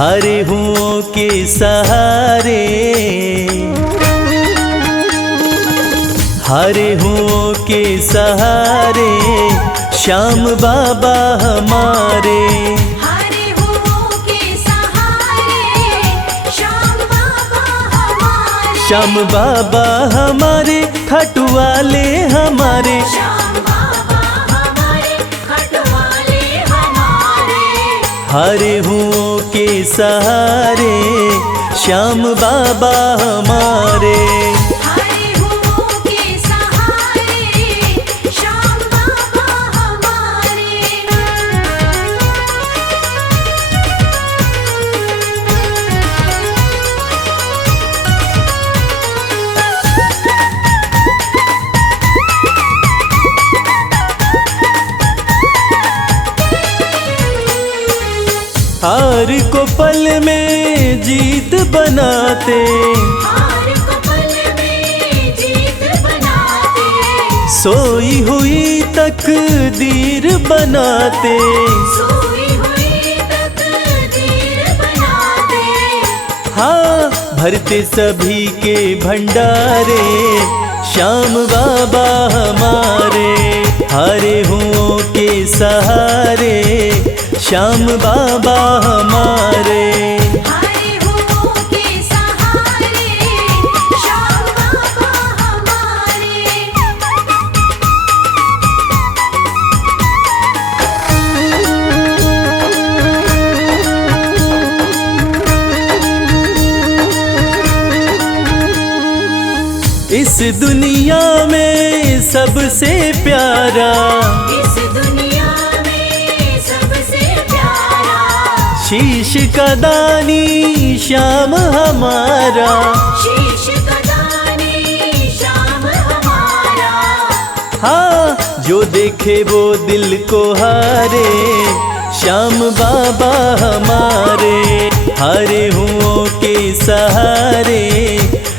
हरे हुओं के सहारे, हरे हुओं के सहारे श्याम बाबा हमारे। हरे हुओं के सहारे श्याम बाबा हमारे। श्याम बाबा हमारे खटवाले हमारे। श्याम बाबा हमारे खटवाले हमारे। हरे हुओं के सहारे श्याम बाबा हमारे। हरे हुओं के सहारे श्याम बाबा हमारे। हार को पल में जीत बनाते, हार को पल में जीत बनाते। सोई हुई तकदीर बनाते। सोई हुई तकदीर बनाते। हाँ, भरते सभी के भंडारे श्याम बाबा हमारे। हरे हुओं के सहारे श्याम बाबा हमारे। हरे हुओं के सहारे श्याम बाबा हमारे। इस दुनिया में सबसे प्यारा, इस दुनिया में सबसे प्यारा शीश का दानी श्याम हमारा। शीश का दानी श्याम हमारा। हाँ, जो देखे वो दिल को हारे श्याम बाबा हमारे। हरे हुओं के सहारे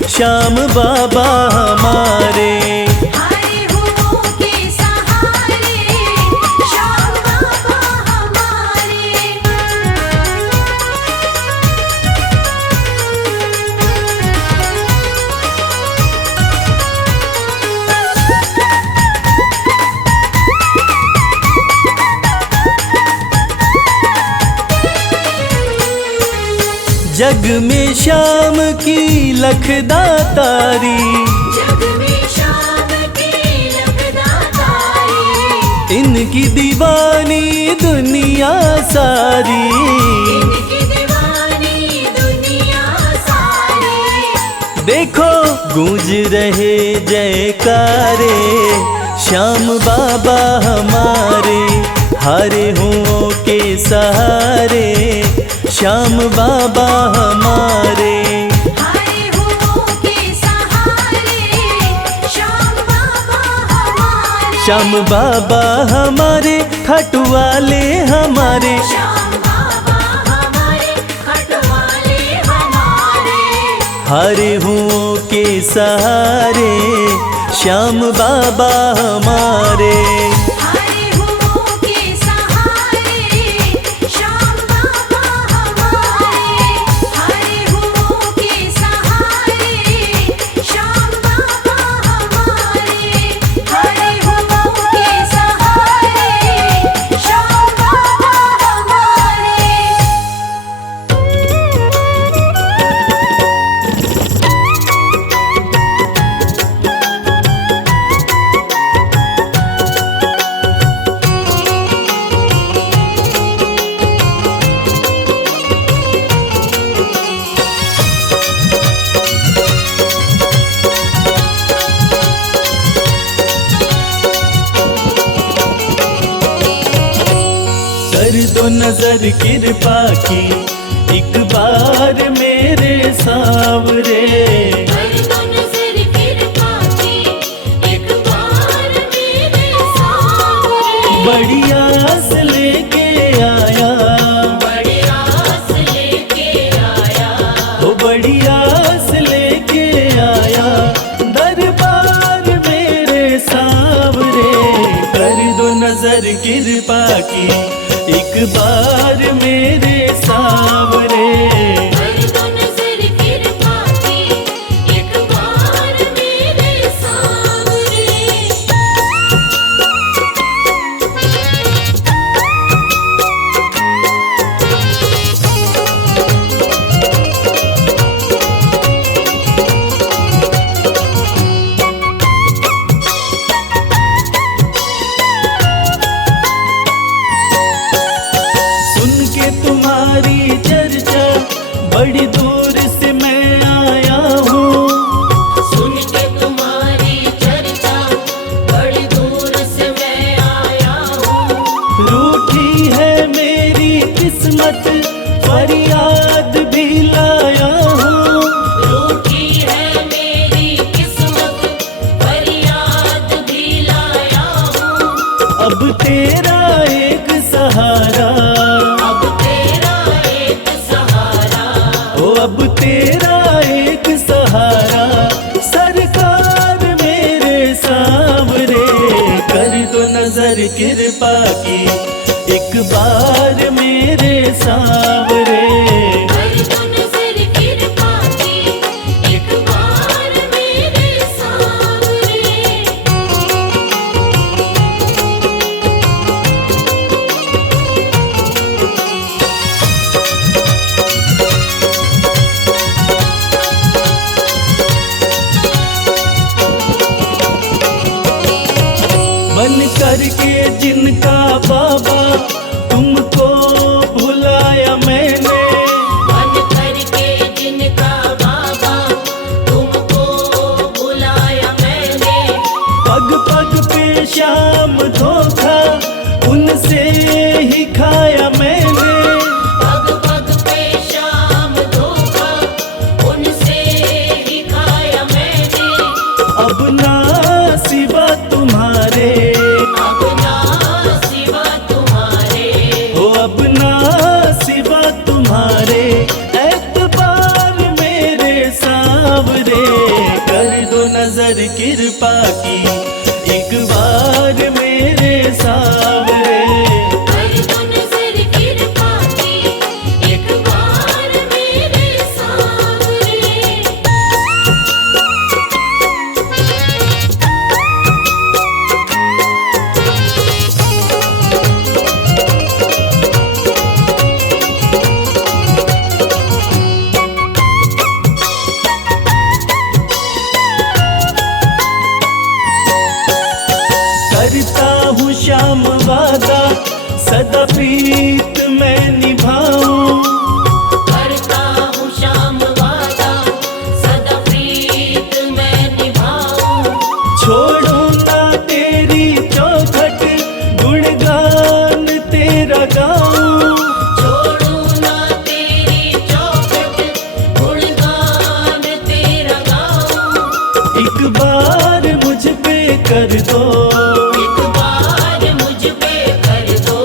श्याम बाबा हमारे। हरे हुओं के सहारे श्याम बाबा हमारे। जग में श्याम की लखदातारी, जग में श्याम की लखदातारी। इनकी दीवानी दुनिया सारी। इनकी दीवानी दुनिया सारी। देखो गूंज रहे जयकारे श्याम बाबा हमारे। हरे हुओं के सहारे श्याम बाबा हमारे। हरे हुओं के सहारे श्याम बाबा हमारे। श्याम बाबा हमारे खटवाले हमारे। श्याम बाबा हमारे खटवाले हमारे। हरे हुओं के सहारे श्याम बाबा हमारे। हरे हुओं के सहारे श्याम बाबा हमारे। हरे हुओं के सहारे श्याम बाबा हमारे। हरे हुओं के सहारे श्याम बाबा हमारे। कर दो नजर कृपा की एक बार मेरे सावरे। कर दो नजर कृपा की एक बार मेरे सामने। बड़ी आस लेके आया, बड़ी आस लेके आया। वो बड़ी आस लेके आया दरबार मेरे सावरे। कर दो नजर कृपा की एक बार मेरे सावरे। बड़ी दूर से मैं आया हूँ। सुन के तुम्हारी चर्चा बड़ी दूर से मैं आया हूँ। रूठी है मेरी किस्मत फरियाद भी लाया हूँ। रूठी है मेरी किस्मत फरियाद भी लाया हूँ। अब तेरा एक सहारा, अब तेरा एक सहारा, ओ अब तेरा एक सहारा, सरकार मेरे सांवरे, कर दो नजर कृपा की एक बार मेरे सांवरे। कर दो नजर कृपा की एक बार मेरे सांवरे। बन करके जिनका बाबा तुमको भुलाया मैंने, बन करके जिनका बाबा तुमको बुलाया मैंने। पग पग पे शाम धोखा उनसे ही खाया मैंने। पग पग पे शाम धोखा उनसे ही खाया मैंने। अब ना सिवा तुम्हारे, अब ना सिवा तुम्हारे, हो अब ना सिवा तुम्हारे, एतबार मेरे सांवरे, कर दो नजर कृपा की एक बार मेरे सांवरे। कर दो नजर कृपा की एक बार मेरे सांवरे। करता हूँ श्याम वादा सदा प्रीत मैं निभाऊं। करता हूँ श्याम वादा सदा प्रीत मैं निभाऊं। छोड़ू ना तेरी चौखट गुणगान तेरा गाऊं। छोड़ू ना तेरी चौखट गुणगान तेरा गाऊं। एक बार मुझ पे कर दो, एक बार मुझ पे कर दो।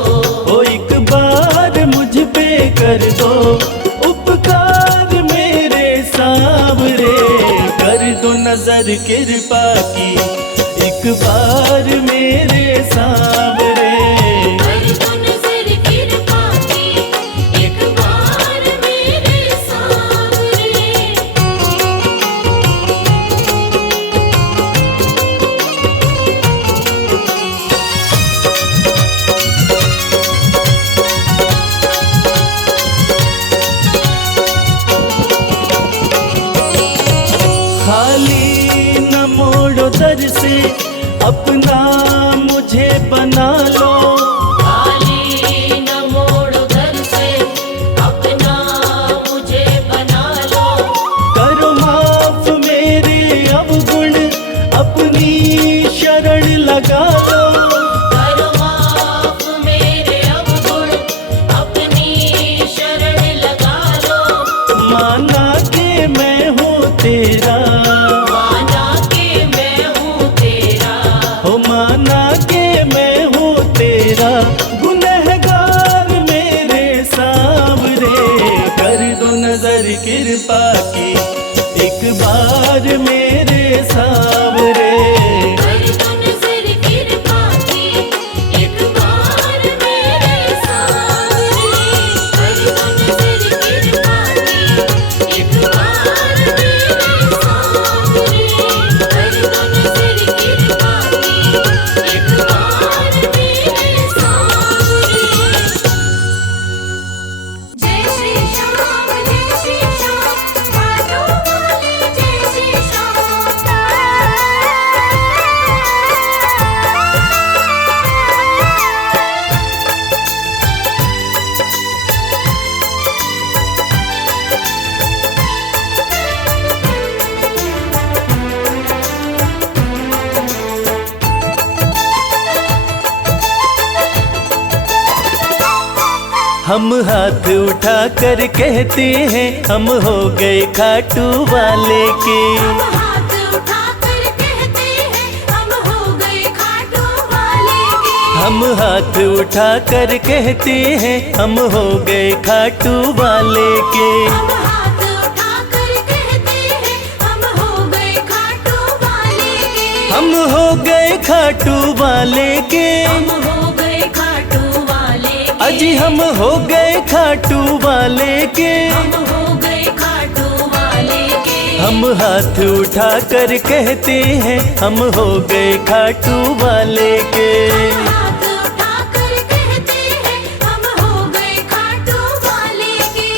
ओ एक बार मुझ पे कर दो उपकार मेरे सांवरे, कर दो नजर कृपा की एक बार मेरे सांवरे। कर दो नजर कृपा की एक बार मेरे सांवरे। खाली न मोड़ो दर से अपना मुझे बना लो। खाली न मोड़ो घर से अपना मुझे बना लो। करो माफ मेरे अवगुण अपनी शरण लगा लो। करो माफ मेरे अवगुण अपनी शरण लगा लो। माना के मैं हूँ तेरा, माना के मैं हूँ तेरा। हो माना के मैं हूँ तेरा, गुनहगार मेरे सांवरे, कर दो नजर कृपा की एक बार मेरे सांवरे। कर दो नजर कृपा की एक बार मेरे सांवरे। कर दो नजर कृपा की एक बार मेरे सांवरे। कर दो नजर कृपा की एक बार मेरे सांवरे। जय श्री श्याम जय श्री श्याम हम हाथ उठा कर कहते हैं हम हो गए खाटू वाले के। हम हाथ उठाकर कहते हैं हम हो गए खाटू वाले के। हम हाथ उठा कर कहते हैं हम हो गए खाटू वाले के। हम हाथ उठाकर कहते हैं हम हो गए खाटू वाले के। हम हो गए खाटू वाले के। हम हो गए खाटू वाले के। अजी हम हो गए खाटू वाले के। हम हो गए खाटू वाले के। हम हाथ उठा कर कहते हैं हम हो गए खाटू वाले के। हम हाथ उठाकर कहते हैं हम हो गए खाटू वाले के।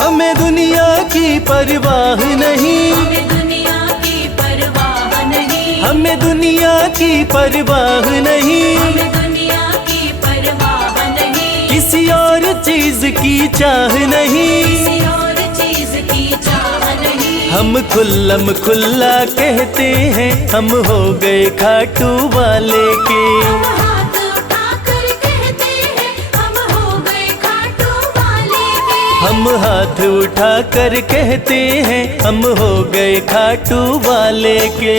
हमें दुनिया की परवाह नहीं। हमें दुनिया की परवाह नहीं। हमें दुनिया की परवाह नहीं। हमें दुनिया की परवाह नहीं। किसी और चीज की चाह नहीं। किसी और चीज की चाह नहीं। हम खुल्लम खुल्ला कहते हैं हम हो गए खाटू वाले के। हम हाथ उठाकर कहते हैं हम हो गए खाटू वाले के। हम हाथ उठा कर कहते हैं हम हो गए खाटू वाले के।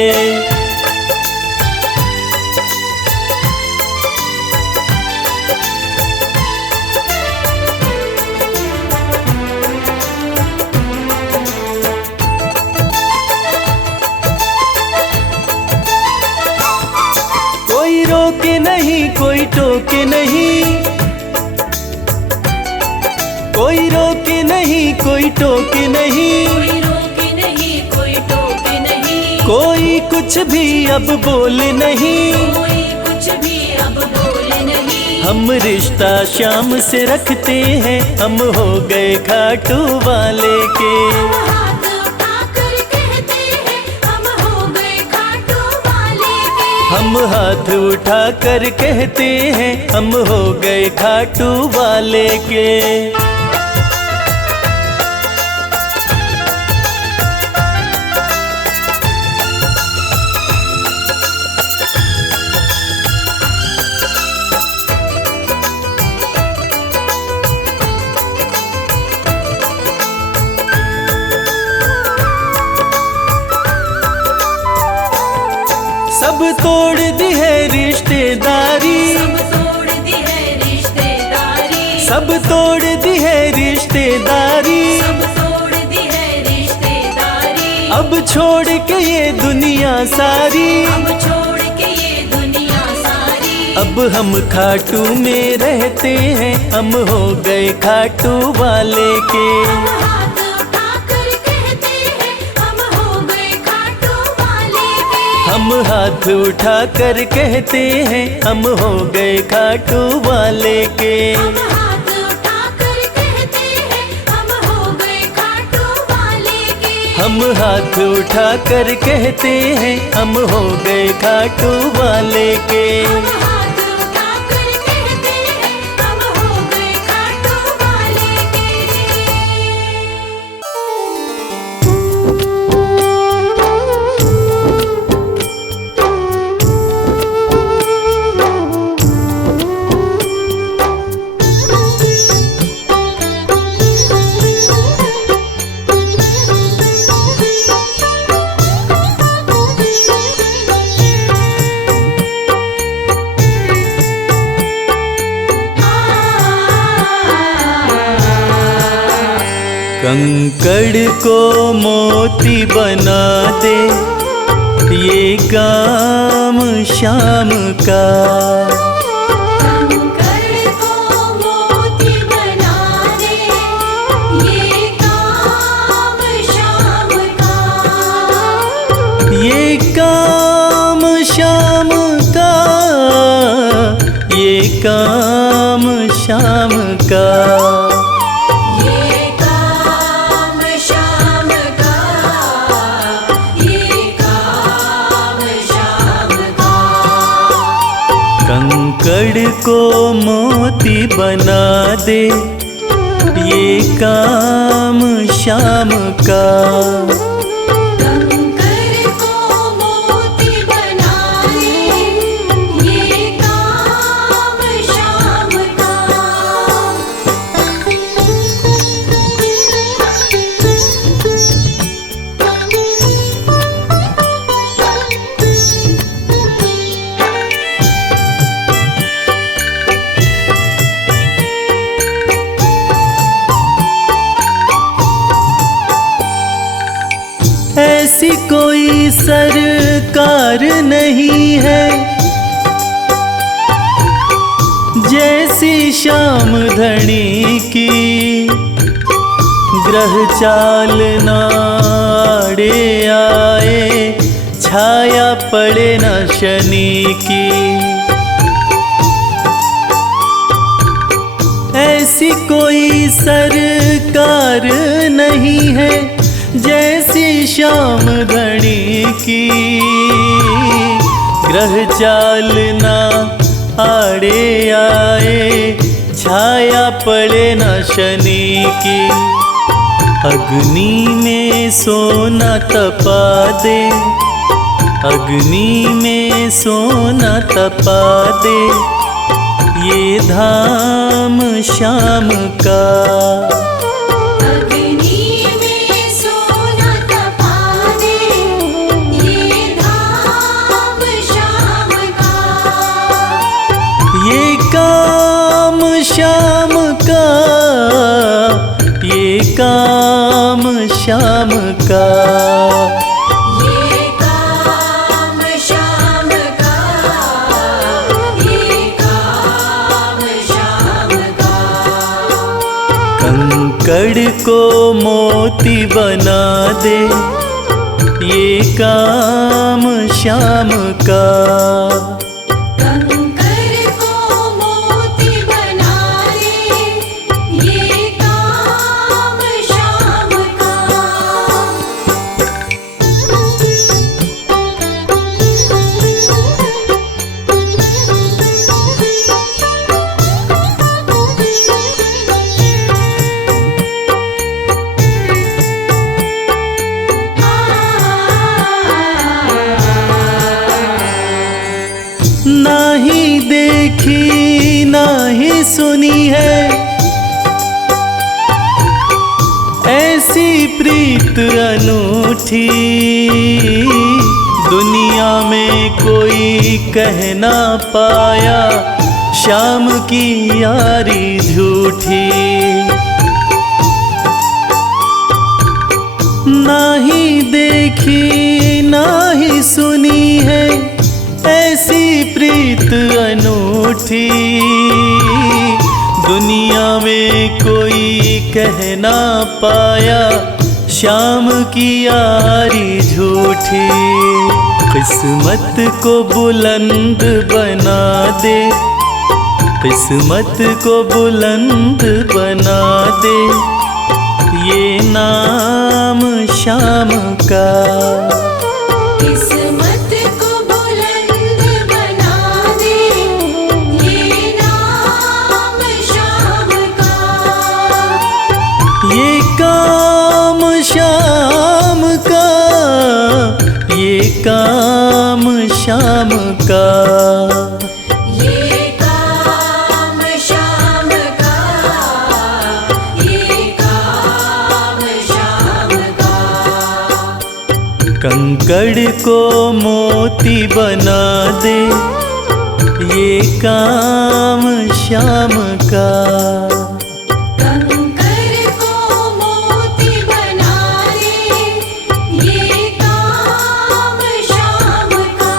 कोई रोके नहीं कोई टोके नहीं। कोई रोके नहीं कोई टोके नहीं। कोई रोके नहीं कोई टोके नहीं। कोई कुछ भी अब बोले नहीं। कोई कुछ भी अब बोले नहीं। हम रिश्ता शाम से रखते हैं हम हो गए खाटू वाले के। हम हाथ उठाकर कहते हैं हम हो गए खाटू वाले के। हम हाथ उठा कर कहते हैं हम हो गए खाटू वाले के। सब तोड़ दी है रिश्तेदारी। सब तोड़ दी है रिश्तेदारी। सब तोड़ दी है रिश्तेदारी। सब तोड़ दी है रिश्तेदारी। अब छोड़ के ये दुनिया सारी। अब छोड़ के ये दुनिया सारी। अब हम खाटू में रहते हैं हम हो गए खाटू वाले के। हम हाथ उठाकर कहते हैं हम हो गए खाटू वाले के। हम हाथ उठा कर कहते हैं हम हो गए खाटू वाले के। हम हाथ उठाकर कहते हैं हम हो गए खाटू वाले के। हम हाथ उठा कर कहते हैं हम हो गए खाटू वाले के। हम हाथ उठाकर कहते हैं हम हो गए खाटू वाले के। कंकड़ को मोती बना दे ये काम शाम का। कंकड़ को मोती बना दे ये काम शाम का। ये काम शाम का। ये काम शाम का। ये काम शाम का। ये काम को मोती बना दे, ये काम श्याम का। कंकर को मोती बना दे, ये काम श्याम का। ऐसी कोई सरकार नहीं है जैसी श्याम धनी की, ग्रह चाल नाड़े आए, छाया पड़े न शनि की। ऐसी कोई सरकार नहीं है जैसी श्याम धनी की, ग्रह चाल ना आड़े आए, छाया पड़े न शनि की। अग्नि में सोना तपा दे, अग्नि में सोना तपा दे, ये धाम श्याम का। अग्नि में सोना तपा दे, ये धाम श्याम का। ये काम श्याम का, ये काम श्याम का। ये काम श्याम का, ये काम श्याम का। कंकड़ को मोती बना दे, ये काम श्याम का। कंकर को मोती बना दे, ये काम श्याम का। नाही देखी नाही सुनी है ऐसी प्रीत अनूठी, दुनिया में कोई कह ना पाया श्याम की यारी झूठी। नाही देखी नाही सुनी है ऐसी प्रीत अनूठी, दुनिया में कोई कह ना पाया श्याम की यारी झूठी। किस्मत को बुलंद बना दे, किस्मत को बुलंद बना दे, ये नाम श्याम का। किस्मत को बुलंद बना दे, ये नाम श्याम का। ये काम श्याम का, ये काम श्याम का। ये काम श्याम का, ये काम श्याम का। कंकड़ को मोती बना दे, ये काम श्याम का। कंकर को मोती बना दे, ये काम श्याम का।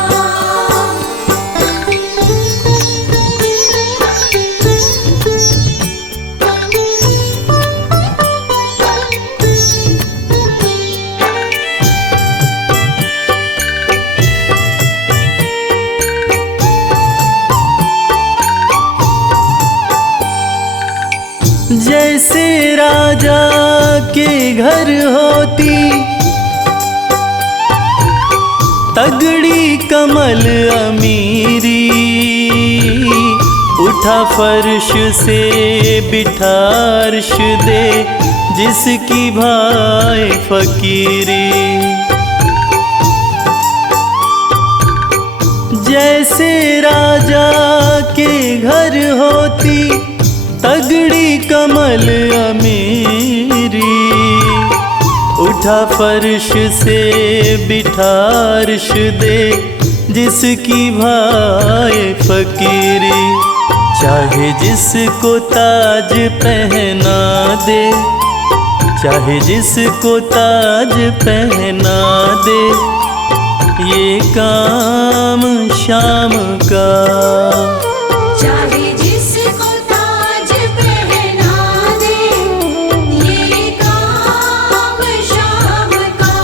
जैसे राजा के घर होती तगड़ी कमल अमीरी, उठ उठा फर्श से बिठार्श दे, जिसकी भाई फकीरी। जैसे राजा के घर होती तगड़ी कमल अमीरी, उठा फर्श से बिठार्श दे, जिसकी भाई फकीरी। चाहे जिसको ताज पहना दे, चाहे जिसको ताज पहना दे, ये काम शाम का। चाहे जिसको ताज पहना दे, ये काम शाम का।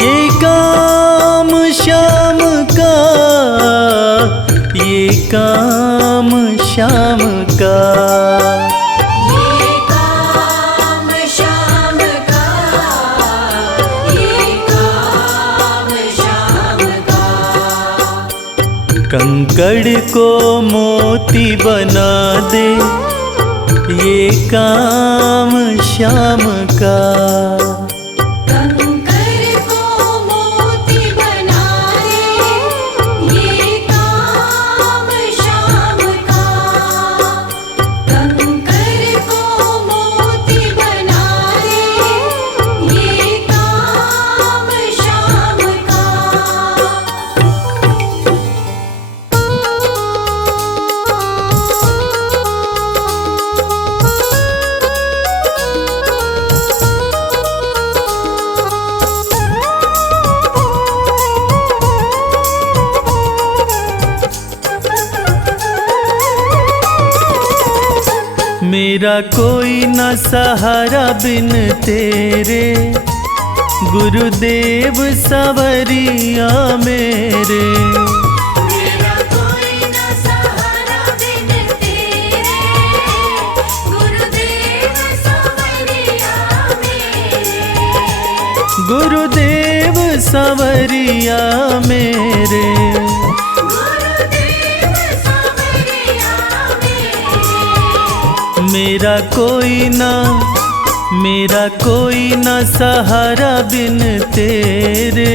ये काम शाम का, ये काम शाम का। ये काम शाम का, ये काम शाम का। कंकड़ को मोती बना दे, ये काम शाम का। कंकर को मोती बना दे, ये काम शाम का। कंकर को मोती बना दे, ये काम शाम का। मेरा कोई न सहारा बिन तेरे, गुरुदेव सवरिया मेरे। मेरा कोई न सहारा बिन तेरे, गुरुदेव सवरिया मेरे। गुरुदेव सवरिया मेरे। गुरुदेव सवरिया मेरे। मेरा कोई न सहारा बिन तेरे,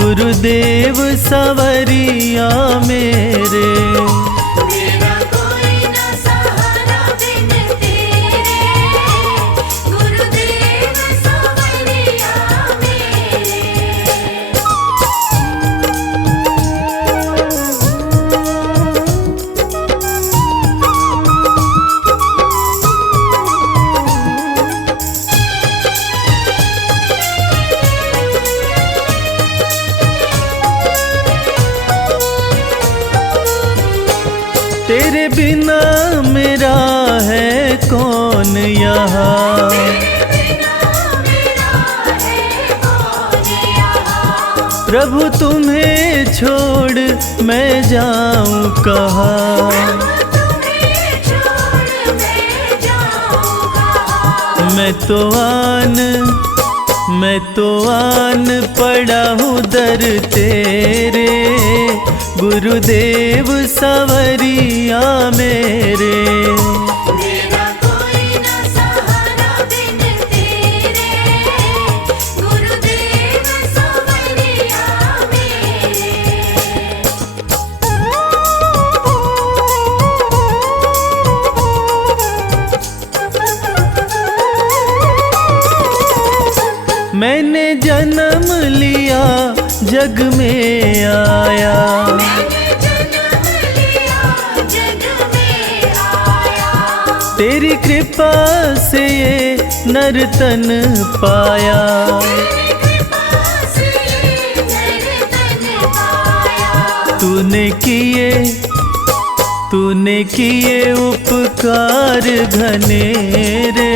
गुरुदेव सवरिया मेरे। मेरा कोई न सहारा बिन तेरे, गुरुदेव सवरिया मेरे। तेरे बिना मेरा है कौन यहाँ, प्रभु तुम्हें छोड़ मैं जाऊं कहाँ। मैं तो आन पड़ा हूँ दर तेरे, गुरुदेव सवरिया मेरे। मेरा कोई न सहारा बिन तेरे, गुरुदेव सवरिया मेरे। मैंने जन्म लिया जग में आया, मैंने जन्म लिया जग में आया। तेरी कृपा से ये नर्तन पाया। तेरी कृपा से नर्तन पाया। तूने किए उपकार घनेरे,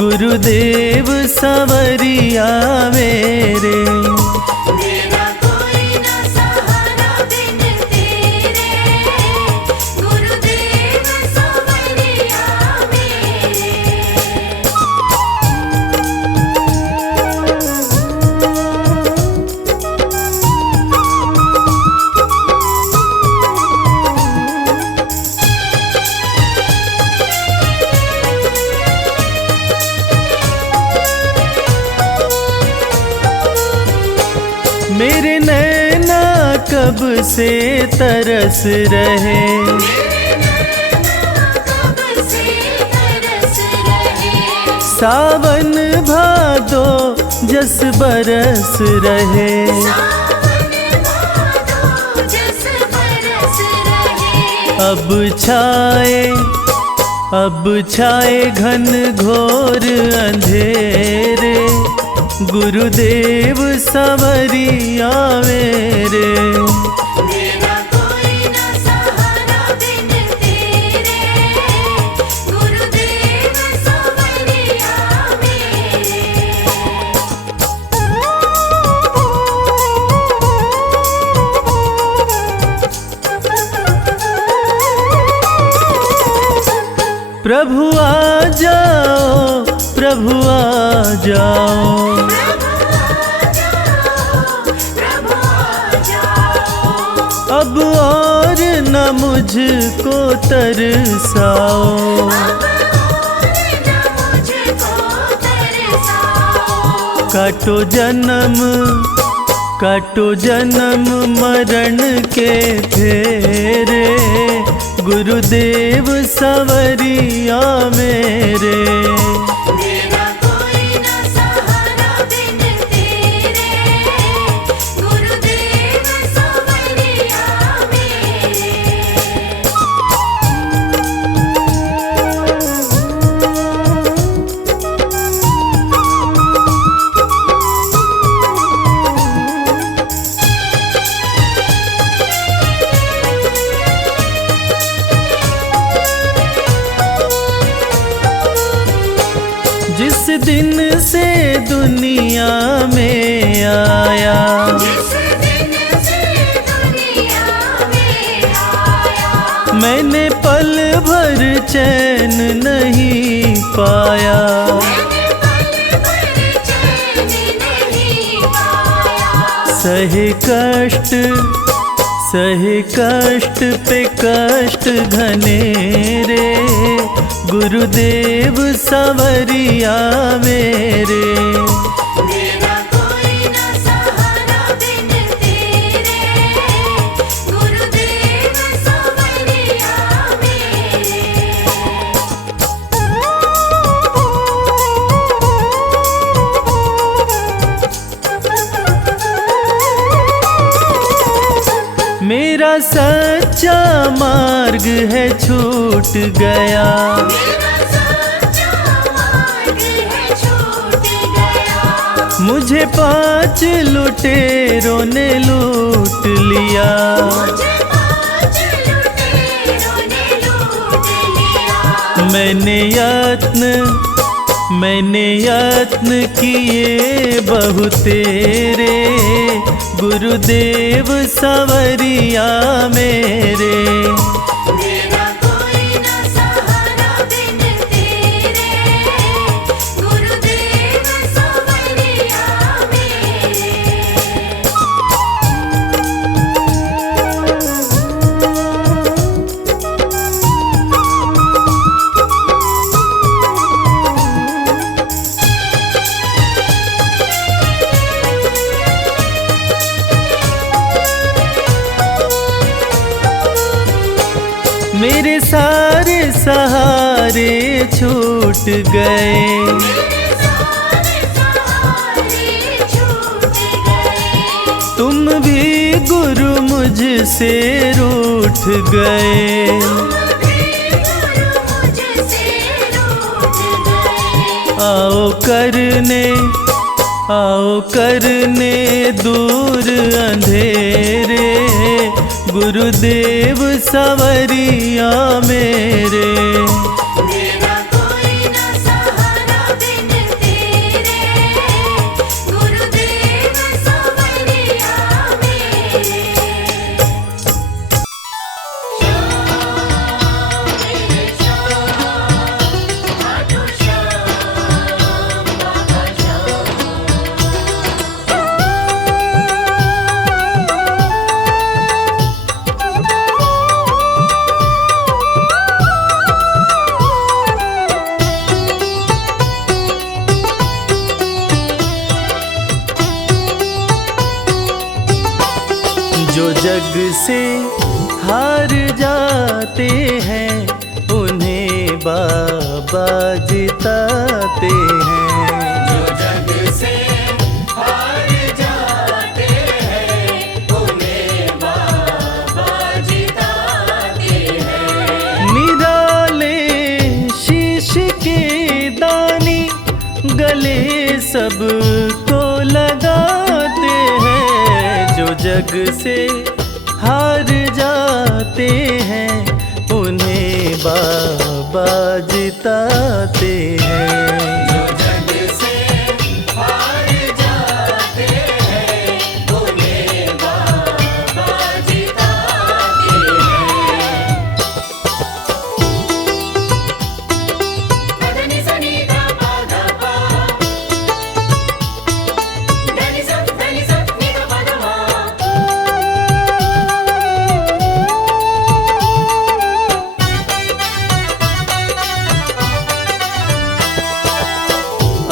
गुरुदेव सवरिया मेरे। मेरा कोई न सहारा बिन तेरे, गुरुदेव सवरिया मेरे। मेरे नैना कब से तरस रहे, सावन भादो जस बरस रहे। अब छाए घन घोर अंधेरे, गुरुदेव सवरिया मेरे। मेरा कोई ना सहारा बिन तेरे, गुरुदेव सवरिया मेरे। प्रभु आ जाओ, प्रभु आ जाओ, प्रभु आ जाओ, अब और न मुझको तरसाओ। अब और न मुझको तरसाओ। काटो जन्म मरण के फेरे, गुरुदेव सवरिया मेरे। मेरा कोई ना सहारा बिन तेरे, गुरुदेव सवरिया मेरे। जिस दिन से दुनिया में आया, जिस दिन से दुनिया में आया, मैंने पल भर चैन नहीं पाया। मैंने पल भर चैन नहीं पाया। सहे कष्ट पे कष्ट घनेरे, गुरुदेव सवरिया मेरे। मेरा कोई ना सहारा बिन तेरे, गुरुदेव सवरिया मेरे। मेरा सच्चा मार्ग है छूट गया, मेरा सच्चा मार्ग है छूट गया। मुझे 5 लुटेरों ने लूट लिया। मुझे 5 लुटेरों ने लूट लिया। मैंने यत्न किए बहु तेरे, गुरुदेव सवरिया मेरे। मेरा कोई ना सहारा बिन तेरे, गुरुदेव सवरिया मेरे। मेरे सारे सहारे छूट गए, मेरे सारे सहारे छूट गए। तुम भी गुरु मुझसे रूठ गए। तुम भी गुरु मुझसे रूठ गए। आओ करने दूर अंधेरे, गुरुदेव सवरिया मेरे। मेरा कोई ना सहारा बिन तेरे, गुरुदेव सवरिया मेरे। खाटू श्याम बाबा श्याम। जो जग से हार जाते हैं उन्हें बाबा जिताते हैं। जो जग से हार जाते हैं उन्हें बाबा जिताते हैं। निराले शीश के दानी गले सबको लगाते हैं। जो जग से हार जाते हैं उन्हें बाबा जिताते हैं। जो जग से हार जाते हैं उन्हें बाबा जिताते हैं। पदनि सनि धा पा धा पा, धनि सा नि धा पा धा मा।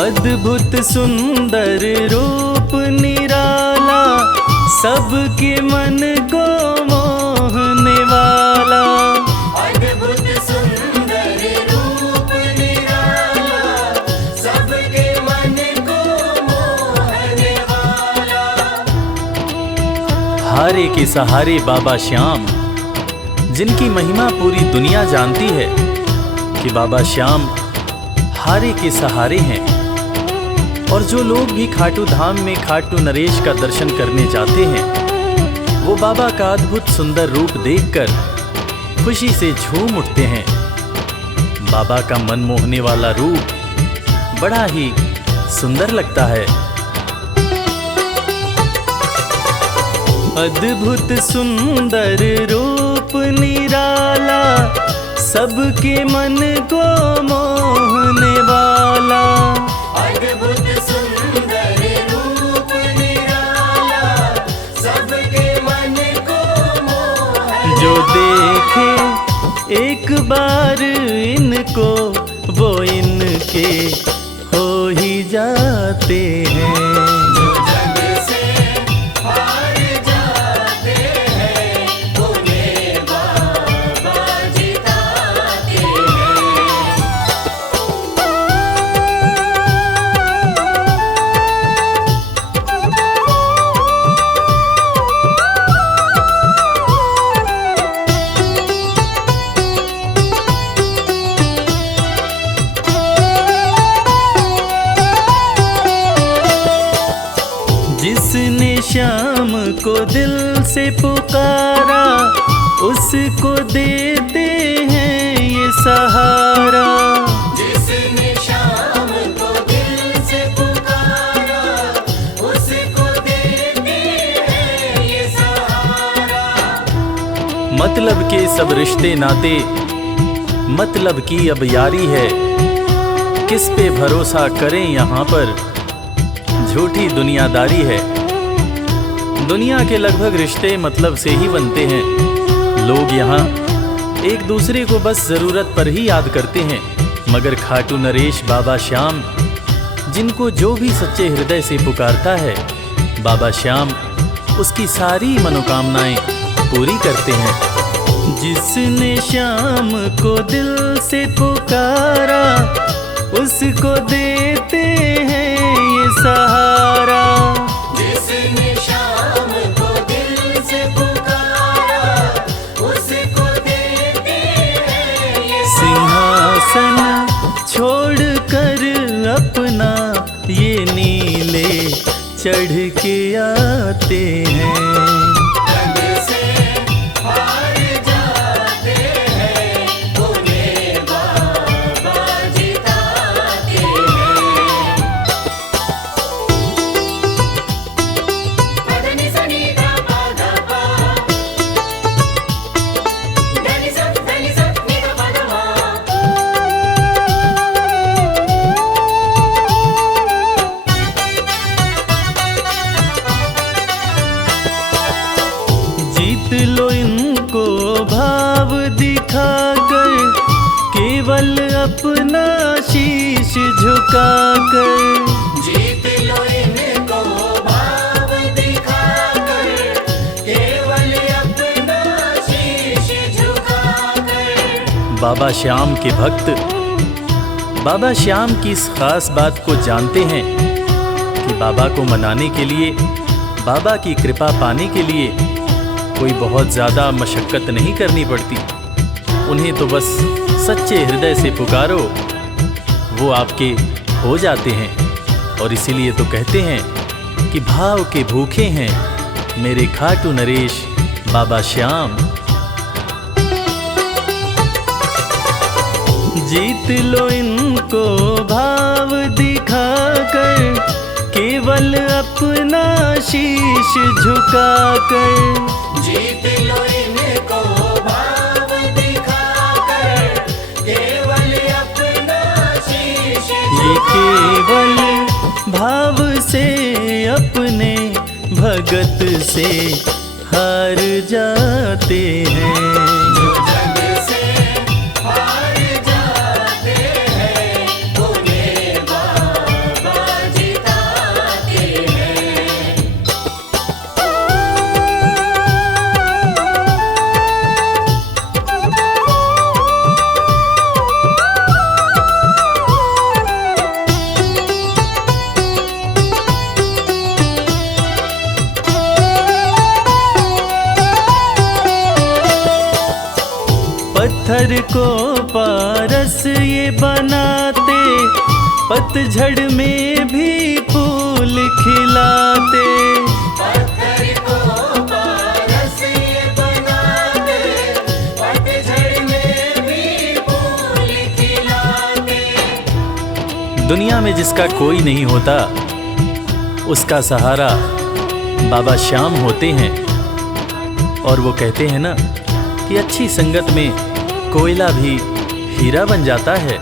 अद्भुत सुंदर रूप निराला सबके मन को मोहने वाला। अद्भुत सुंदर रूप निराला सबके मन को मोहने वाला। हारे के सहारे बाबा श्याम, जिनकी महिमा पूरी दुनिया जानती है कि बाबा श्याम हारे के सहारे हैं। और जो लोग भी खाटू धाम में खाटू नरेश का दर्शन करने जाते हैं वो बाबा का अद्भुत सुंदर रूप देखकर खुशी से झूम उठते हैं। बाबा का मन मोहने वाला रूप बड़ा ही सुंदर लगता है। अद्भुत सुंदर रूप निराला सबके मन को मोहने वाला। अद्भुत सुंदर रूप निराला सबके मन को मोहने। जो देखे एक बार इनको वो इनके हो ही जाते हैं। जो जग से हार जाते हैं उन्हें बाबा जिताते हैं। जिसने श्याम को दिल से पुकारा उसको देते हैं ये सहारा। जिसने शाम को दिल से पुकारा उसको देते हैं ये सहारा। मतलब के सब रिश्ते नाते मतलब की अब यारी है। किस पे भरोसा करें यहाँ पर झूठी दुनियादारी है। दुनिया के लगभग रिश्ते मतलब से ही बनते हैं। लोग यहाँ एक दूसरे को बस जरूरत पर ही याद करते हैं। मगर खाटू नरेश बाबा श्याम जिनको जो भी सच्चे हृदय से पुकारता है बाबा श्याम उसकी सारी मनोकामनाएं पूरी करते हैं। जिसने श्याम को दिल से पुकारा उसको देते हैं ये सहारा। जिसने शाम को दिल से पुकारा उसको देते हैं ये सिंहासन छोड़कर अपना ये नीले चढ़ के आते हैं। जग से हार जाते हैं उन्हें बाबा जिताते हैं। पदनि सनि धा पा धा पा, धनि सा नि धा पा धा मा। जीत लो इनको भाव दिखाकर केवल अपना शीश झुकाकर। जीत लो इनको भाव दिखाकर केवल बाबा श्याम के भक्त बाबा श्याम की इस खास बात को जानते हैं कि बाबा को मनाने के लिए, बाबा की कृपा पाने के लिए कोई बहुत ज़्यादा मशक्क़त नहीं करनी पड़ती। उन्हें तो बस सच्चे हृदय से पुकारो, वो आपके हो जाते हैं। और इसीलिए तो कहते हैं कि भाव के भूखे हैं मेरे खाटू नरेश बाबा श्याम। जीत लो इनको भाव दिखाकर, केवल अपना शीश झुकाकर। जीत लो इनको भाव दिखाकर, केवल अपना शीश ये केवल भाव से अपने भगत से हार जाते हैं। जो जग से हार जाते हैं, उन्हें बाबा जिताते हैं। पत्थर को पारस ये बनाते, पतझड़ में भी फूल खिलाते। पत्थर को पारस ये बनाते, पतझड़ में भी फूल खिलाते। दुनिया में जिसका कोई नहीं होता, उसका सहारा बाबा श्याम होते हैं। और वो कहते हैं ना कि अच्छी संगत में कोयला भी हीरा बन जाता है।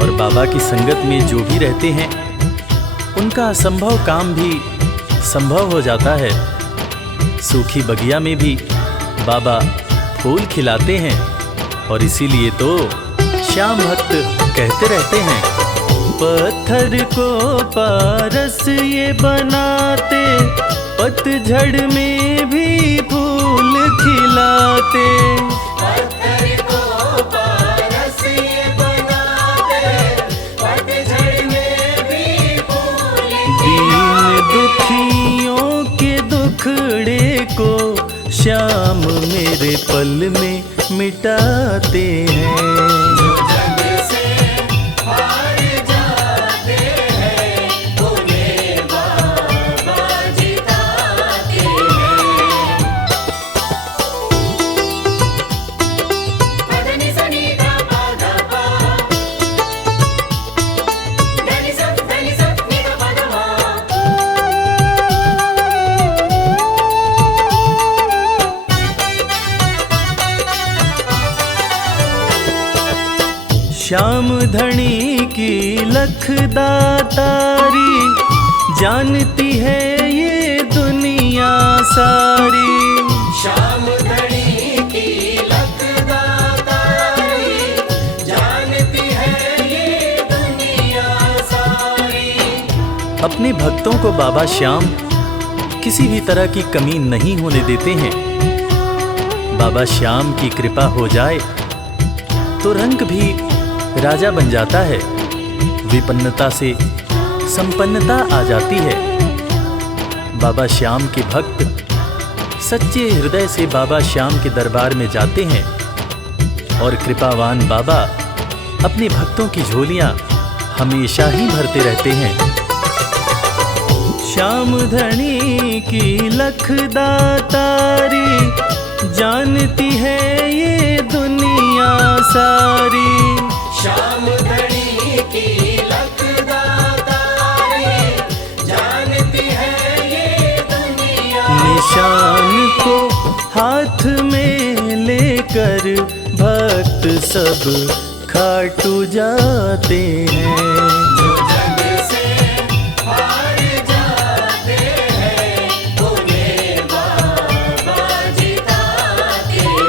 और बाबा की संगत में जो भी रहते हैं, उनका असंभव काम भी संभव हो जाता है। सूखी बगिया में भी बाबा फूल खिलाते हैं। और इसीलिए तो श्याम भक्त कहते रहते हैं, पत्थर को पारस ये बनाते, पतझड़ में भी फूल खिलाते। पत्थर को पारस ये बनाते, पतझड़ में भी फूल दीन दुखियों के दुखड़े को श्याम मेरे पल में मिटाते हैं। जो जग से हार जाते हैं, उन्हें बाबा जिताते हैं। पदनि सनि धा पा धा पा, धनि सा नि धा पा धा मा। श्याम धनी की लखदातारी, जानती है ये दुनिया सारी। श्याम धनी की लखदातारी, जानती है ये दुनिया सारी। अपने भक्तों को बाबा श्याम किसी भी तरह की कमी नहीं होने देते हैं। बाबा श्याम की कृपा हो जाए तो रंग भी राजा बन जाता है। विपन्नता से संपन्नता आ जाती है। बाबा श्याम के भक्त सच्चे हृदय से बाबा श्याम के दरबार में जाते हैं। और कृपावान बाबा अपने भक्तों की झोलियां हमेशा ही भरते रहते हैं। श्याम धनी की लखदातारी, जानती है ये दुनिया सारी। श्याम धनी की लखदातारी, जानती है ये दुनिया। निशान को हाथ में लेकर भक्त सब खाटू जाते हैं। जो जग से हार जाते हैं, उन्हें बाबा जिताते हैं।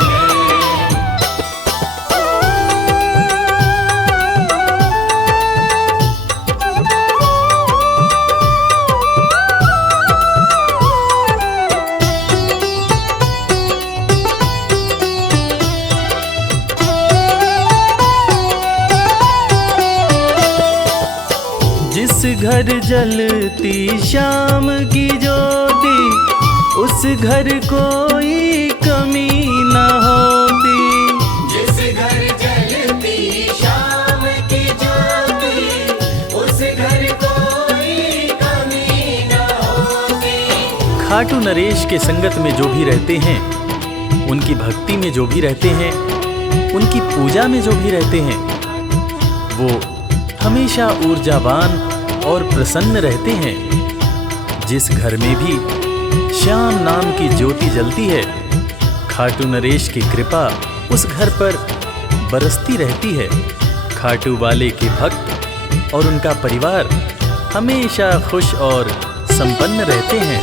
जलती शाम की ज्योति, उस घर कोई कमी न होती। जिस घर जलती शाम की ज्योति, उस घर कोई कमी न होती। खाटू नरेश के संगत में जो भी रहते हैं, उनकी भक्ति में जो भी रहते हैं, उनकी पूजा में जो भी रहते हैं, वो हमेशा ऊर्जावान और प्रसन्न रहते हैं। जिस घर में भी श्याम नाम की ज्योति जलती है, खाटू नरेश की कृपा उस घर पर बरसती रहती है। खाटू वाले के भक्त और उनका परिवार हमेशा खुश और संपन्न रहते हैं।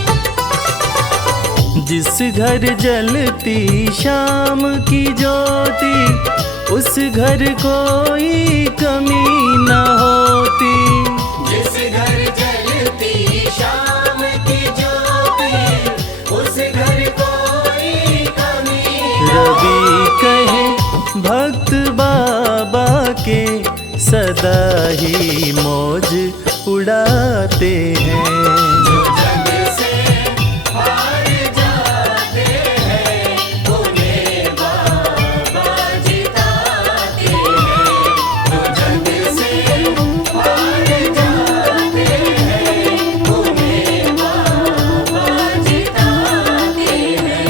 जिस घर जलती शाम की ज्योति, उस घर कोई कमी न होती। जिस घर जलती शाम की ज्योति, उस घर कोई कमी न रवि कहे भक्त बाबा के, सदा ही मौज उड़ाते हैं। जो जग से हार जाते हैं, उन्हें बाबा जिताते हैं। जो जग से हार जाते हैं, उन्हें बाबा जिताते हैं।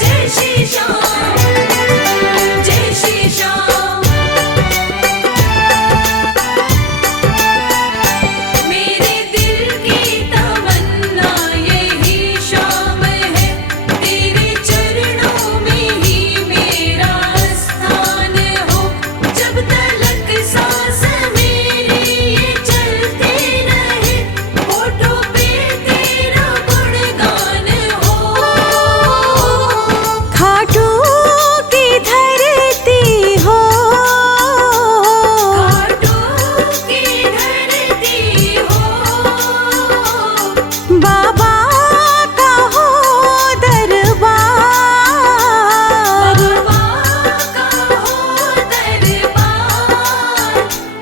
जय श्री श्याम, जय श्री श्याम। मेरे दिल की तमन्ना यही शाम है, तेरे चरणों में ही मेरा स्थान हो। जब तलक सांस मेरी ये चलती रहे, होठों पे तेरा गुणगान हो। खाटू की धरती हो, खाटू की धरती हो, बाबा का हो दरबार। बाबा का हो दरबार।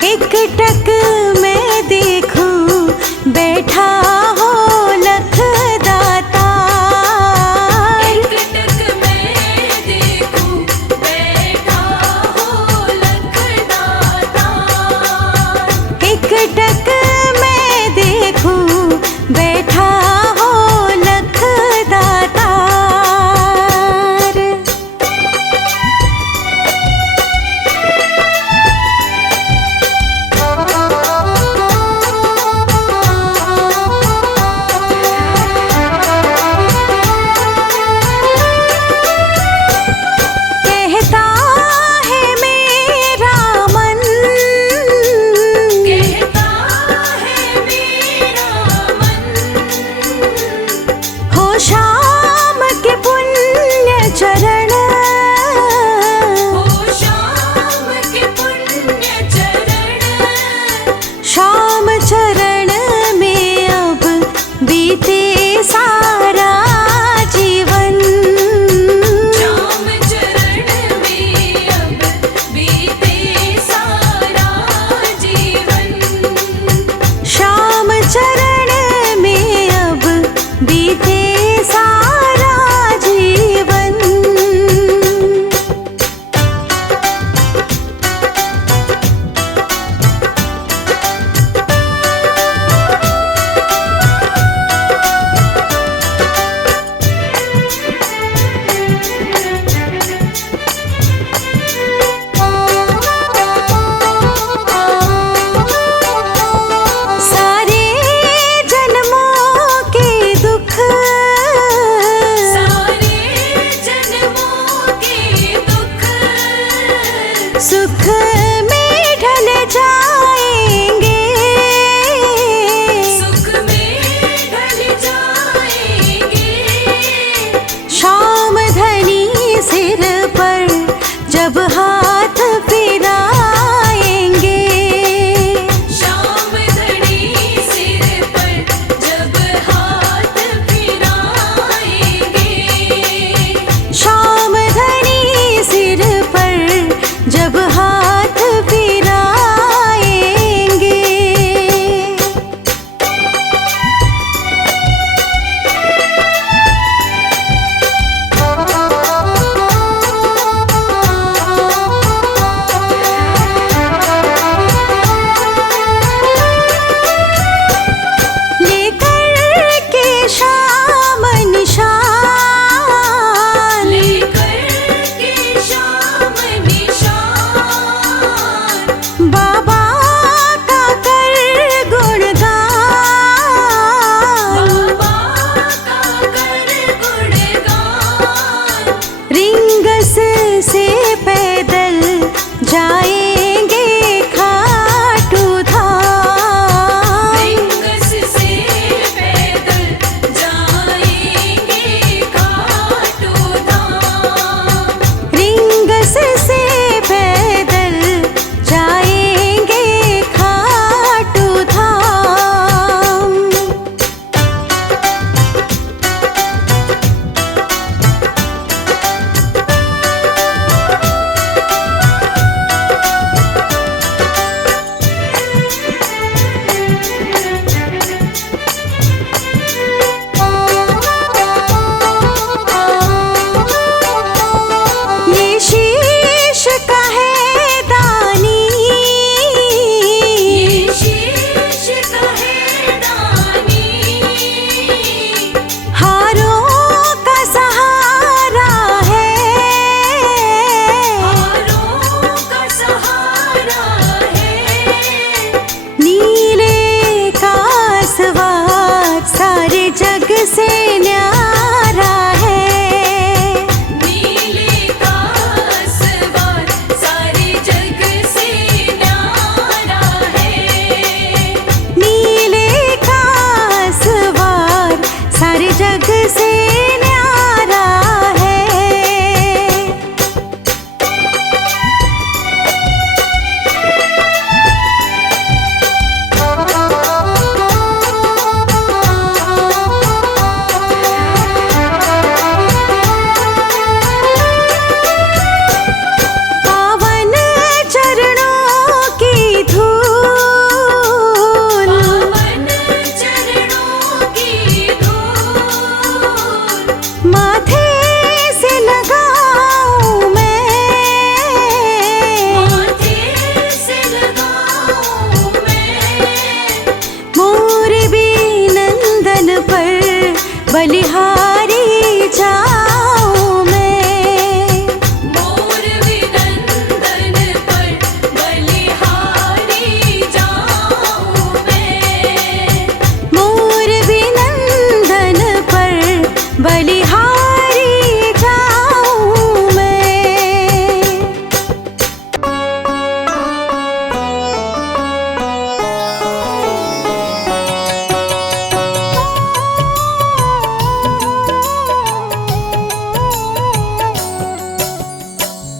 एक टक मैं देखूं, बैठा हो लख दाता। एक टक मैं देखूं, बैठा हो लख दाता। एक टक मैं देखूं, बैठा हो लख दातार। कहता है मेरा मन, कहता है मेरा मन, हो शाम के पुण्य चरण। हो शाम के पुण्य चरण। शाम चरण में अब बीते सारा जीवन। शाम चरण में अब बीते सारा जीवन। शाम चरण में अब बीते सारा से न्यारा है। पावन चरणों की धूल पावन चरणों की धूल माथे से लगाऊं मैं, माथे से लगाऊं मैं, मोर भी नंदन पर बलिहारी जाऊं मैं। मोर विनंदन पर बलिहारी जाऊं मैं, मोर भी नंदन पर बलिहारी जाऊं मैं।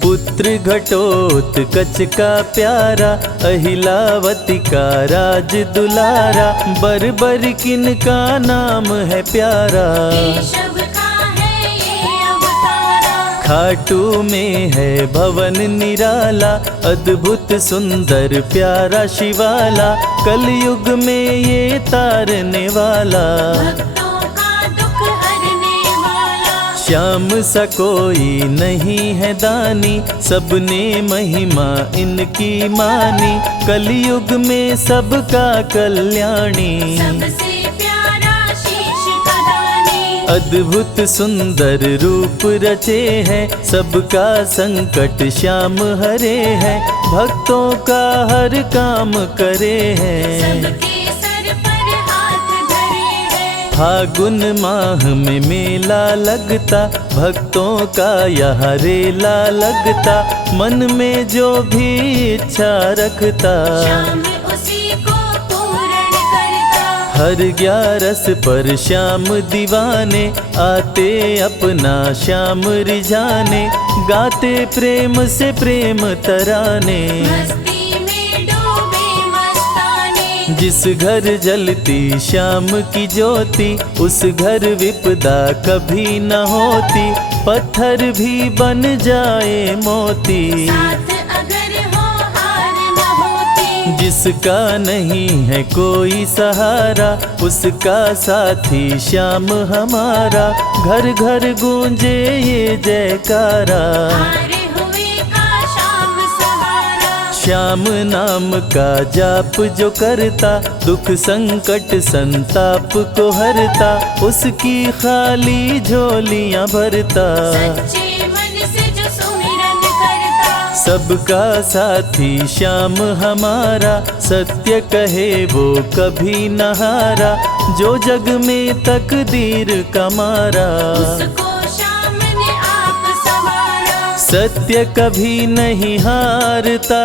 पुत्र घटोत्कच का प्यारा, अहिलावती का राज दुलारा, बर बर किन का नाम है प्यारा। केशव का है ये अवतारा, खाटू में है भवन निराला, अद्भुत सुंदर प्यारा शिवाला, कलयुग में ये तारने वाला। भक्तों का दुख हरने वाला, श्याम सा कोई नहीं है दानी, सबने महिमा इनकी मानी, कलयुग में सबका कल्याणी। सबसे प्यारा शीश का दानी, अद्भुत सुंदर रूप रचे हैं, सबका संकट श्याम हरे हैं, भक्तों का हर काम करे हैं। सबके सर पर हाथ धरे हैं, फागुन माह में मेला लगता, भक्तों का यहाँ रेला लगता, मन में जो भी इच्छा रखता, श्याम उसी को पूर्ण करता। हर 11 पर श्याम दीवाने, आते अपना श्याम रिझाने, गाते प्रेम से प्रेम तराने। मस्ती में डूबे मस्ताने, जिस घर जलती श्याम की ज्योति, उस घर विपदा कभी न होती, पत्थर भी बन जाए मोती। साथ अगर हो हार न होती, जिसका नहीं है कोई सहारा, उसका साथी श्याम हमारा, घर घर गूंजे ये जयकारा। हारे हुए का श्याम सहारा, श्याम नाम का जाप जो करता, दुख संकट संताप को हरता, उसकी खाली झोलियां भरता। सच्चे मन से जो सुमिरन करता, सबका साथी श्याम हमारा, सत्य कहे वो कभी न हारा, जो जग में तकदीर का मारा। उसको श्याम ने आप संवारा, सत्य कभी नहीं हारता,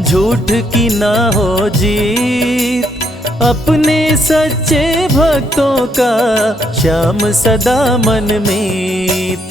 झूठ की ना हो जीत, अपने सच्चे भक्तों का श्याम सदा मन मीत।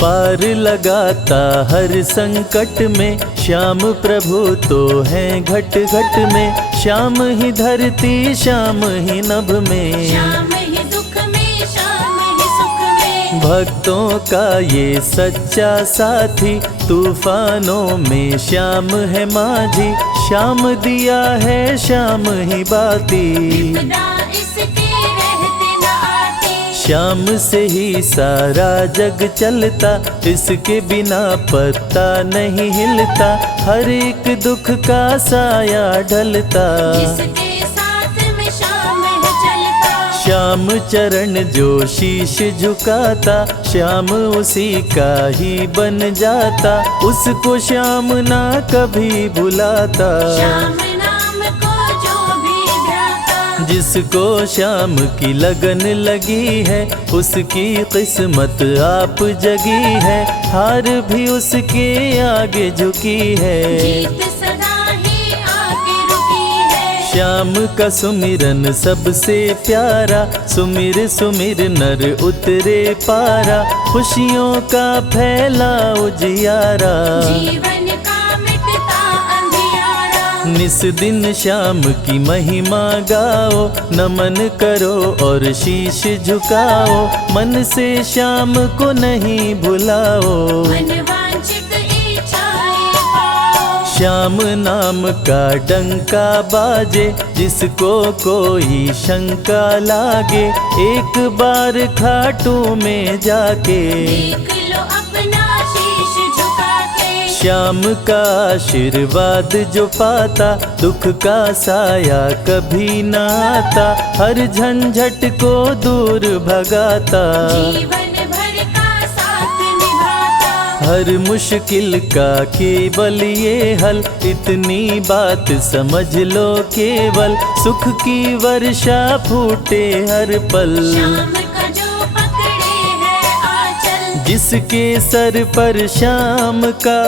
पार लगाता हर संकट में, श्याम प्रभु तो हैं घट घट में, श्याम ही धरती श्याम ही नभ में, श्याम ही दुख में श्याम ही सुख में, भक्तों का ये सच्चा साथी, तूफानों में श्याम है माझी, श्याम दिया है श्याम ही बाती। विपदा इसके रहते न आती, श्याम से ही सारा जग चलता, इसके बिना पत्ता नहीं हिलता, हर एक दुख का साया ढलता। जिसके साथ में श्याम है चलता, श्याम चरण जो शीश झुकाता, श्याम उसी का ही बन जाता, उसको श्याम ना कभी भुलाता। श्याम नाम को जो भी ध्याता, जिसको श्याम की लगन लगी है, उसकी किस्मत आप जगी है, हार भी उसके आगे झुकी है। जीत सदा ही आके रुकी है, श्याम का सुमिरन सबसे प्यारा, सुमिर सुमिर नर उतरे पारा, खुशियों का फैला उजियारा। जीवन का मिटता अंधियारा, निस दिन श्याम की महिमा गाओ, नमन करो और शीश झुकाओ, मन से श्याम को नहीं भुलाओ। मनवांछित इच्छाएं पाओ, श्याम नाम का डंका बाजे, जिसको कोई शंका लागे, एक बार खाटू में जाके देख लो अपना शीश झुका के। श्याम का आशीर्वाद जो पाता, दुख का साया कभी न आता, हर झंझट को दूर भगाता, जीवन भर का साथ निभाता। हर मुश्किल का केवल ये हल, इतनी बात समझ लो केवल, सुख की वर्षा फूटे हर पल। श्याम का जो पकड़े है आंचल, जिसके सर पर श्याम का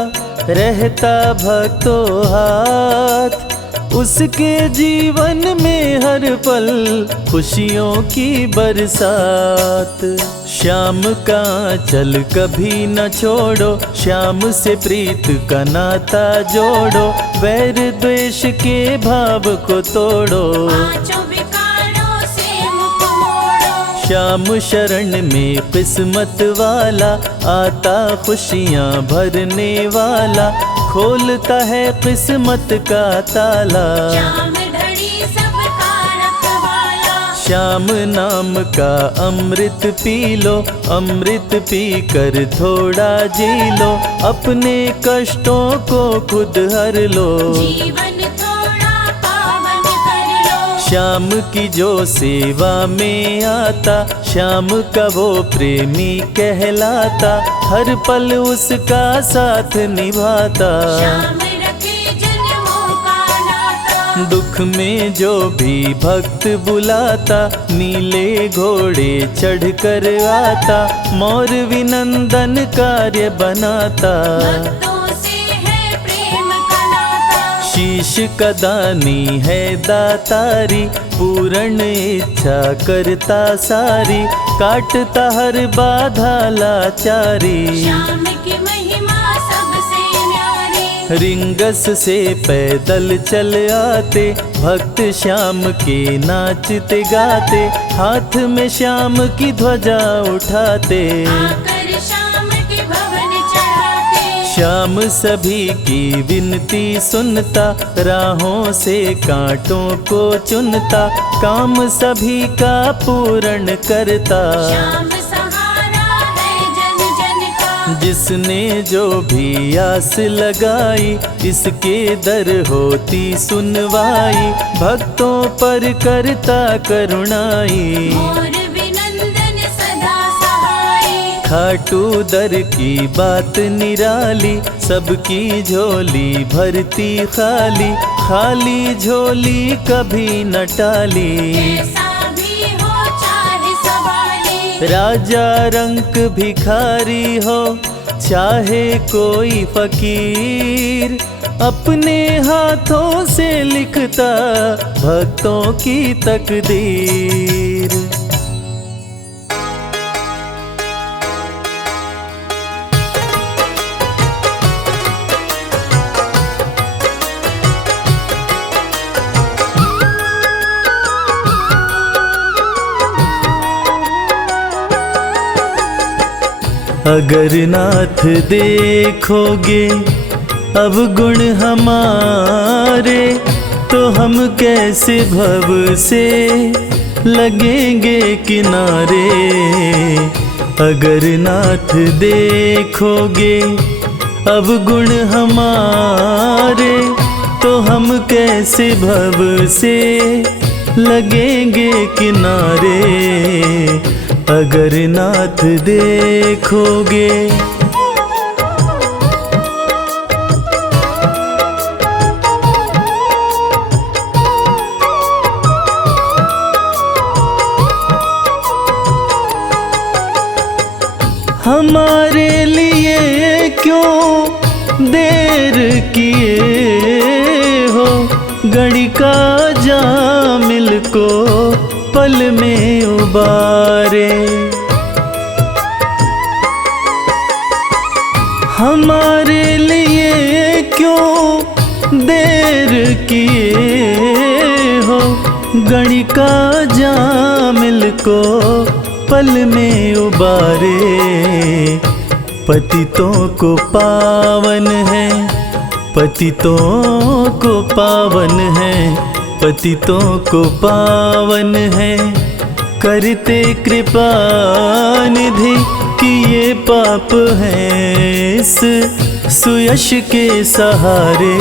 रहता भक्तों हाथ, उसके जीवन में हर पल खुशियों की बरसात। श्याम का चल कभी न छोड़ो, श्याम से प्रीत का नाता जोड़ो, वैर द्वेष के भाव को तोड़ो। पांचों विकारों से मुख मोड़ो, श्याम शरण में किस्मत वाला, आता खुशियाँ भरने वाला, खोलता है किस्मत का ताला। श्याम धड़ी सबका रखवाला, श्याम नाम का अमृत पी लो, अमृत पी कर थोड़ा जी लो, अपने कष्टों को खुद हर लो। जीवन थोड़ा पावन कर लो। श्याम की जो सेवा में आता, श्याम का वो प्रेमी कहलाता, हर पल उसका साथ निभाता। श्याम रखे जन्मों का नाता, दुख में जो भी भक्त बुलाता, नीले घोड़े चढ़ कर आता, मोर विनंदन कार्य बनाता। भक्तों से है प्रेम का नाता, शीश का दानी है दातारी, पूर्ण इच्छा करता सारी, काटता हर बाधा लाचारी। श्याम की महिमा सबसे न्यारी, रिंगस से पैदल चल आते, भक्त श्याम के नाचते गाते, हाथ में श्याम की ध्वजा उठाते। आकर श्याम के भवन चढ़ाते। श्याम सभी की विनती सुनता, राहों से कांटों को चुनता, काम सभी का पूर्ण करता। श्याम सहारा है जन जन का, जिसने जो भी आस लगाई, इसके दर होती सुनवाई, भक्तों पर करता करुणाई। मोर विनंदन सदा सहाय, खाटू दर की बात निराली, सबकी झोली भरती खाली, खाली झोली कभी न टाली। कैसा भी हो चाहे सवाली, राजा रंक भिखारी हो, चाहे कोई फकीर, अपने हाथों से लिखता भक्तों की तकदीर। अगर नाथ देखोगे अब गुण हमारे, तो हम कैसे भव से लगेंगे किनारे। अगर नाथ देखोगे अब गुण हमारे, तो हम कैसे भव से लगेंगे किनारे। अगर नाथ देखोगे हमारे लिए क्यों देर किए हो, गणिका जामिल को पल में उबारे। हमारे लिए क्यों देर किए हो, गणिका जामिल को पल में उबारे। पतितों को पावन है, पतितों को पावन है, पतितों को पावन है, करते कृपा निधि कि ये पाप हैं इस सुयश के सहारे।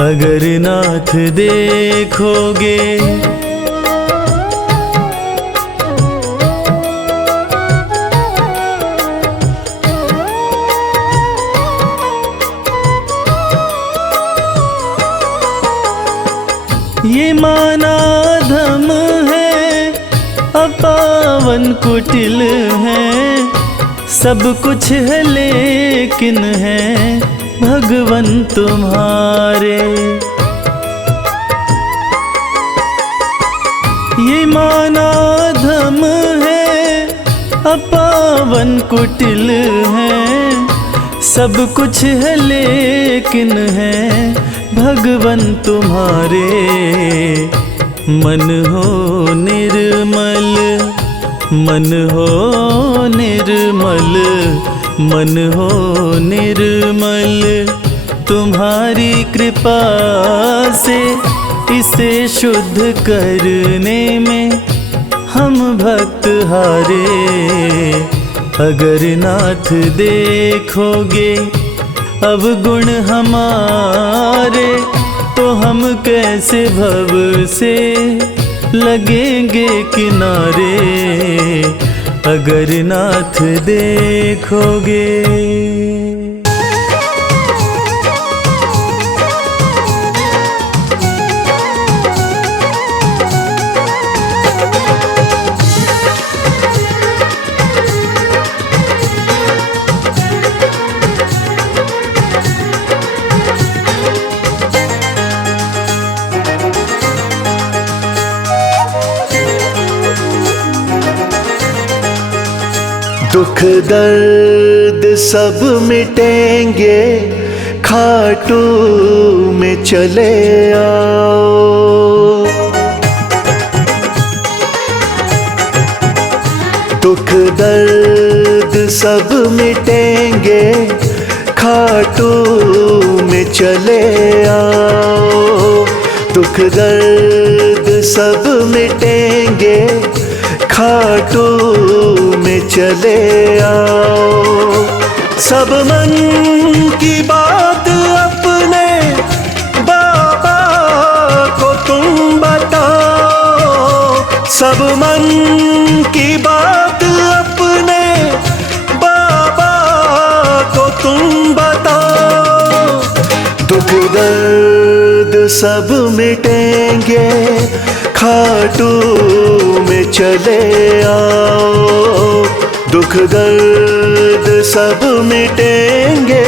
अगर नाथ देखोगे ये माना धम है, अपावन कुटिल है, सब कुछ है लेकिन है भगवन तुम्हारे। ये माना धम है, अपावन कुटिल है, सब कुछ है लेकिन है भगवन तुम्हारे। मन हो निर्मल, मन हो निर्मल, मन हो निर्मल, तुम्हारी कृपा से इसे शुद्ध करने में हम भक्त हारे। अगर नाथ देखोगे अब गुण हमारे, तो हम कैसे भव से लगेंगे किनारे। अगर नाथ देखोगे दुख दर्द सब मिटेंगे, खाटू में चले आओ। दुख दर्द सब मिटेंगे, खाटू में चले आओ। दुख दर्द सब मिटेंगे, खाटू में चले आओ। सब मन की बात अपने बाबा को तुम बताओ। सब मन की बात अपने बाबा को तुम बताओ। दुख दर्द सब मिटेंगे, खाटू में चले आओ। दुख दर्द सब मिटेंगे,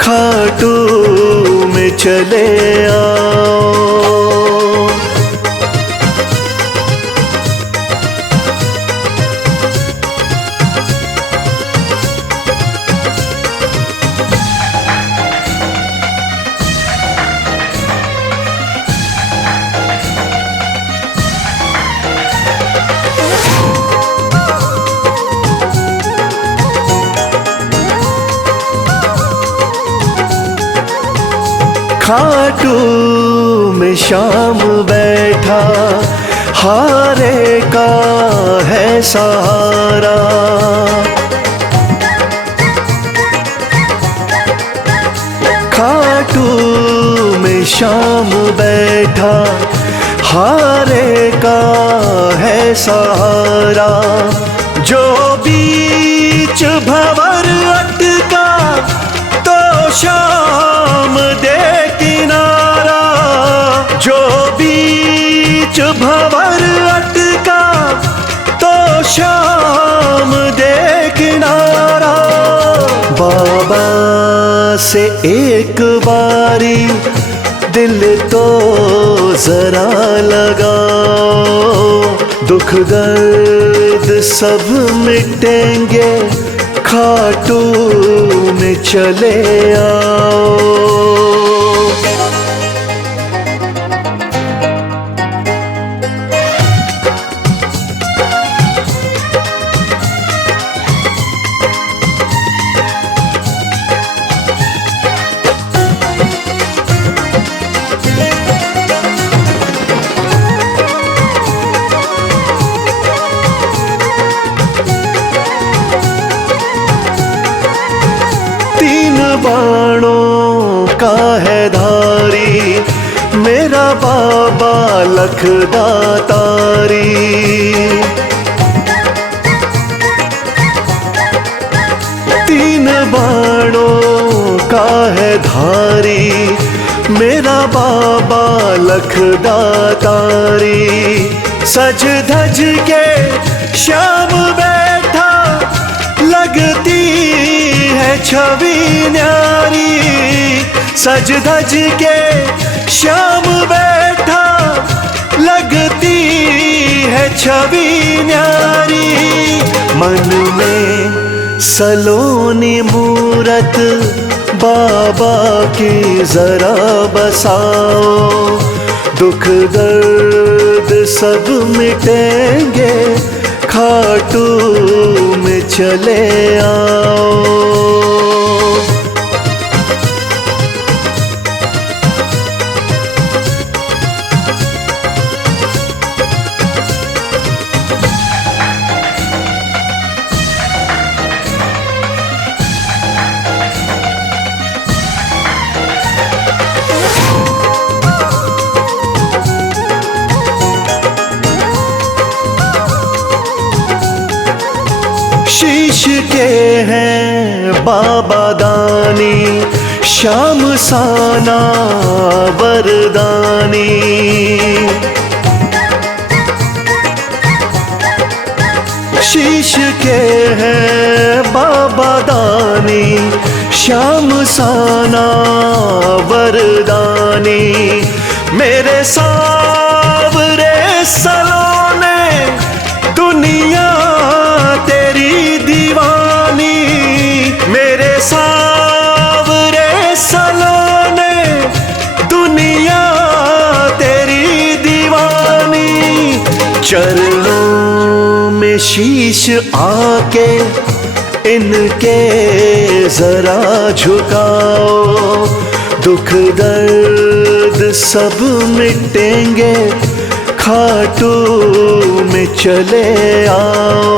खाटू में चले आओ। खाटू में शाम बैठा, हारे का है सहारा। खाटू में शाम बैठा, हारे का है सहारा। जो बीच भंवर अटका, तो शाम दे किनारा। जो बीच भंवर अटका, तो शाम दे किनारा। बाबा से एक बारी दिल तो जरा लगाओ, दुख दर्द सब मिटेंगे, खाटू में चले आओ। बाणों का है धारी मेरा बाबा लखदातारी। तीन बाणों का है धारी मेरा बाबा लखदातारी। सज धज के श्याम बैठा लगती है छवि न्यारी। सज धज के श्याम बैठा लगती है छवि न्यारी। मन में सलोनी मूरत बाबा की जरा बसाओ, दुख दर्द सब मिटेंगे, खाटू में चले आओ। शीश के हैं बाबा दानी, श्याम साना वरदानी। शीश के हैं बाबा दानी, श्याम साना वरदानी। मेरे सावरे सलोने दुनिया तेरी दीवानी। मेरे सावरे सलोने दुनिया तेरी दीवानी। चरणों में शीश आके इनके जरा झुकाओ, दुख दर्द सब मिटेंगे, खाटू में चले आओ।